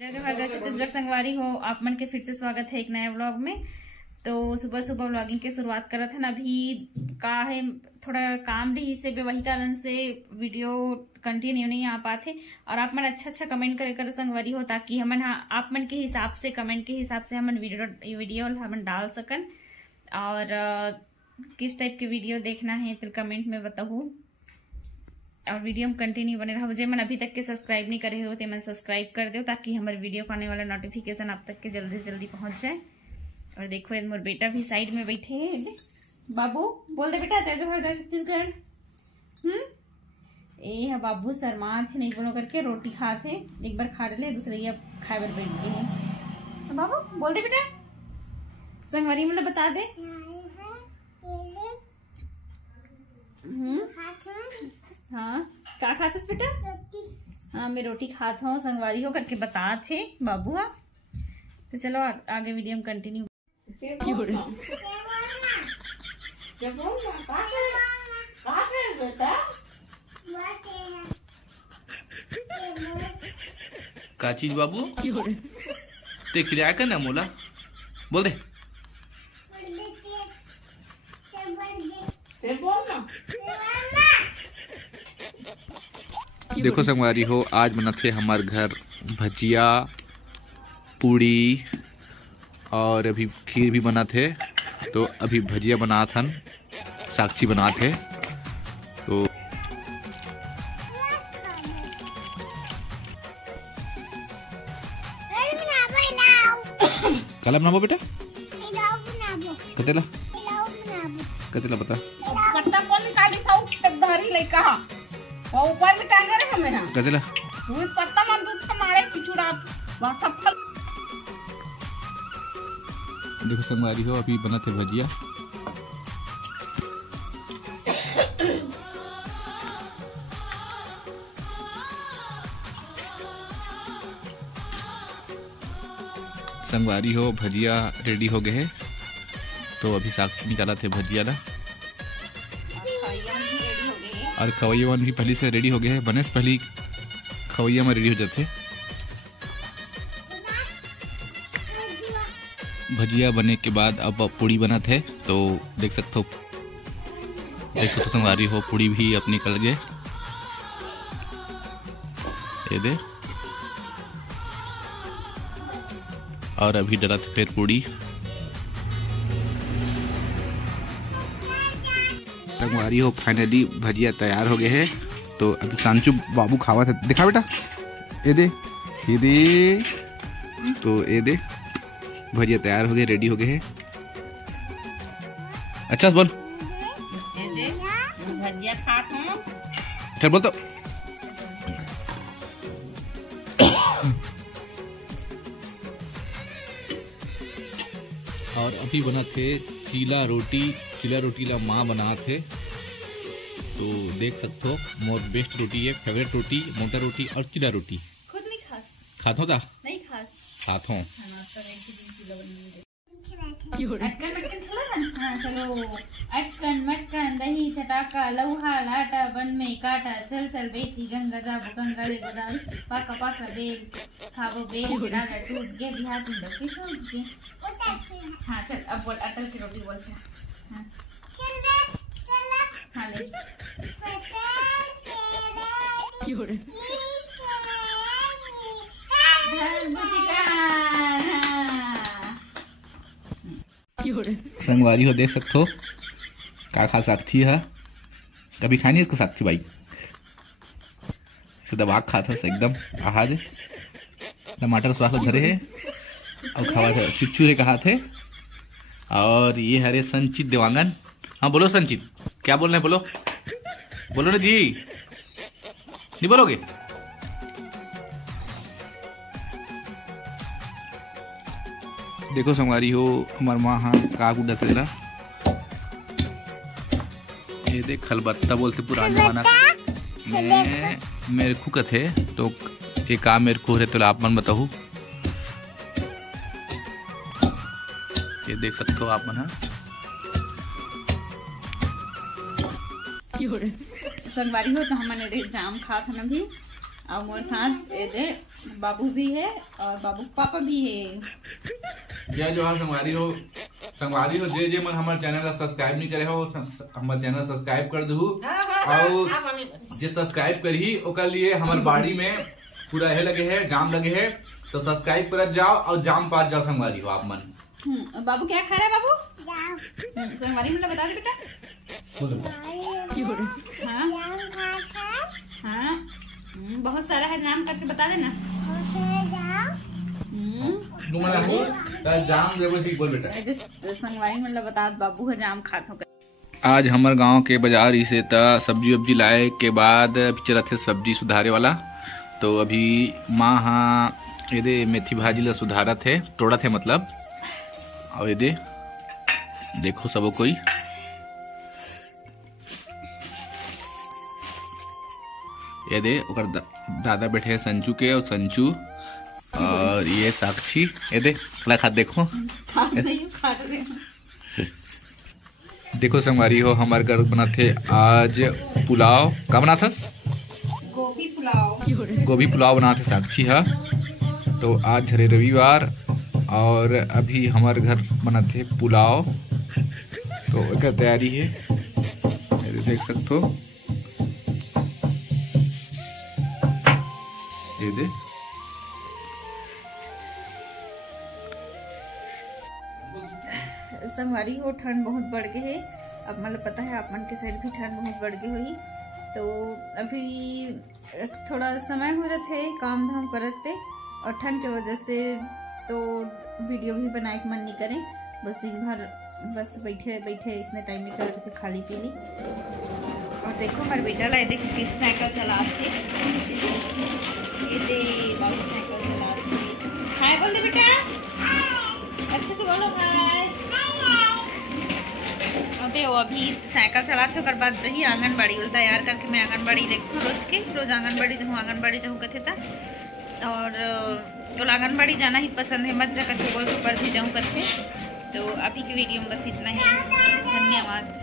जय जवाहर जय छत्तीसगढ़ संगवारी हो। आप मन के फिर से स्वागत है एक नए व्लॉग में। तो सुबह सुबह व्लॉगिंग की शुरुआत करत है। अभी का है थोड़ा काम रही से वही कारण से वीडियो कंटिन्यू नहीं आ पाते और आप मन अच्छा कमेंट करे कर संगवारी हो, ताकि हमन आप मन के हिसाब से कमेंट के हिसाब से हमन वीडियो हमन डाल सकन। और किस टाइप के वीडियो देखना है तो कमेंट में बताओ और वीडियो में कंटिन्यू बने रहो। जे मन अभी तक के सब्सक्राइब नहीं करे हो तो मन सब्सक्राइब कर दो, ताकि हमारे वीडियो को आने वाला नोटिफिकेशन आप तक के जल्दी से जल्दी पहुंच जाए। और देखो मोर बेटा भी साइड में बैठे हैं। बाबू बोल दे बेटा जय जवाहर जय छत्तीसगढ़। ये है बाबू शर्मा थे नहीं बोलो करके रोटी खाते, एक बार खा ले दूसरे अब खाए बर बैठ गए हैं। तो बाबू बोल दे बेटा संगवारी मतलब बता दे। हाँ क्या खाते बेटा? हाँ मैं रोटी खाता हूँ संगवारी हो करके बता थे बाबू। हाँ तो चलो आगे वीडियो में कंटिन्यू। का चीज बाबू ते खिलाया कर ना मोला बोल दे। देखो संगवारी हो, आज बना थे हमारे घर भजिया पूड़ी और अभी खीर भी बना थे। तो अभी भजिया बना था, साक्षी बना थे। तो कल बनाबो बेटा कतेला कतेला बता कत्ता बोल निकाली था धरी ले कहा और ऊपर में टांगे रे हमें ना कतेला तू पत्ता मन दूध हमारे पिछुड़ा वासफल। देखो संगवारी हो, अभी बना थे भजिया। संगवारी हो भजिया रेडी हो गए हैं। तो अभी साक्षी निकाला थे भजिया ला और खवैया भी पहले से रेडी हो गए हैं। बने से पहले खवैया में रेडी हो जाते। भजिया बने के बाद अब पूड़ी बना थे। तो देख सकते हो संगवारी हो, पूड़ी भी अब निकल गए। ये दे और अभी डला थे फिर पूड़ी। संगवारी हो फाइनली भजिया तैयार हो गए हैं। तो अभी सांचू बाबू खावा था, दिखा बेटा ये दे ये दे। तो ये दे भजिया तैयार हो गए, रेडी हो गए हैं। अच्छा बोल भजिया खाते हैं। चल बोल तो। और अभी बना थे चीला रोटी ला माँ बना थे। तो देख सकते हो मोर बेस्ट रोटी है, फेवरेट रोटी मोटा रोटी और चीला रोटी। खुद नहीं खाता था नहीं खाता हूँ। हाँ चलो अटकन मटकन दही चटाका लौहा लाटा बन में काटा चल चल बेटी गंगा जाबो गंगा ले गोदाल पाका पाका बेल खाबो बेल गिरा टूट गया बिहार तुम डके छोड़ के। हाँ चल अब बोल अटल की रोटी बोल। हाँ हाँ ले संगवारी हो देख सकते हो का खा साक्षी है। कभी खानी इसको साक्षी भाई से दबाग खाता एकदम आहाज। टमाटर स्वाद धरे है और खावा थे चुच्चू रे कहा थे। और ये हरे संचित देवांगन। हाँ बोलो संचित क्या बोलना है, बोलो बोलो ना जी, नहीं बोलोगे? देखो संगवारी हो हमार माँ हाँ का गुड्डा तेरा ये देख खलबत्ता बोलते पुराने जमाना में मेरे को कथे। तो ये काम मेरे को तो आप मन बताओ। ये देख सकते हो आप मन। हाँ संगवारी हो तो हमने जाम खा था ना भी और मोर साथ ये दे बाबू भी है और बाबू पापा भी है। जय जोहार संगवारी हो जे जे मन हमारे चैनल ला सब्सक्राइब नहीं करे हो हमारे चैनल सब्सक्राइब कर दहु और जे सब्सक्राइब करही ओकर लिए हमारे बाड़ी में पूरा है लगे है जाम लगे है, तो सब्सक्राइब कर जाओ और जाम पास जाओ संगवारी हो आप मन। बाबू क्या खा रहा है बाबू? संगवारी ने बता दे बेटा। हाँ बहुत सारा है, जाम करके बता देना। जाम बोल बेटा। संगवारी मतलब बता बाबू है जाम खात हो। आज हमारे गांव के बाजार ही से सब्जी वब्जी लाए के बाद चला थे सब्जी सुधारे वाला। तो अभी माँ हाँ ये मेथी भाजी ला सुधारा थे, तोड़ा थे मतलब। और ये देखो सबो कोई ये दे ओकर दादा बैठे हैं संचू के, और संचू और ये साक्षी ये दे खा देखो देखो संगवारी हो हमारे घर बना थे आज पुलाव। क्या बना था? गोभी पुलाव बना थे साक्षी है। तो आज हरे रविवार और अभी हमारे घर बना थे पुलाव, तो इसका तैयारी है देख सकते हो। ये दे संगवारी हो ठंड बहुत बढ़ गई है। अब मतलब पता है आप मन के साइड भी ठंड बहुत बढ़ गई हुई। तो अभी थोड़ा समय हो जाते है काम धाम करते और ठंड की वजह से तो वीडियो भी बनाए के मन नहीं करें। बस दिन भर बस बैठे बैठे इसमें टाइम निकल जाते खाली पीली। और देखो हमारे बेटा ला देखो किस साइकिल चलाते, ये दे बाबू साइकिल चलाते। हाय बोल दे बेटा, अच्छे से बोलो हाय। वो अभी साइकिल चलाते ओकर बाद जही आंगनबाड़ी तैयार करके मैं आंगनबाड़ी देखूँ रोज आंगनबाड़ी जाऊँ कथे था। और आंगनबाड़ी जाना ही पसंद है, मत जा करके बोल पर भी जाऊँ करके। तो अभी की वीडियो में बस इतना ही, धन्यवाद।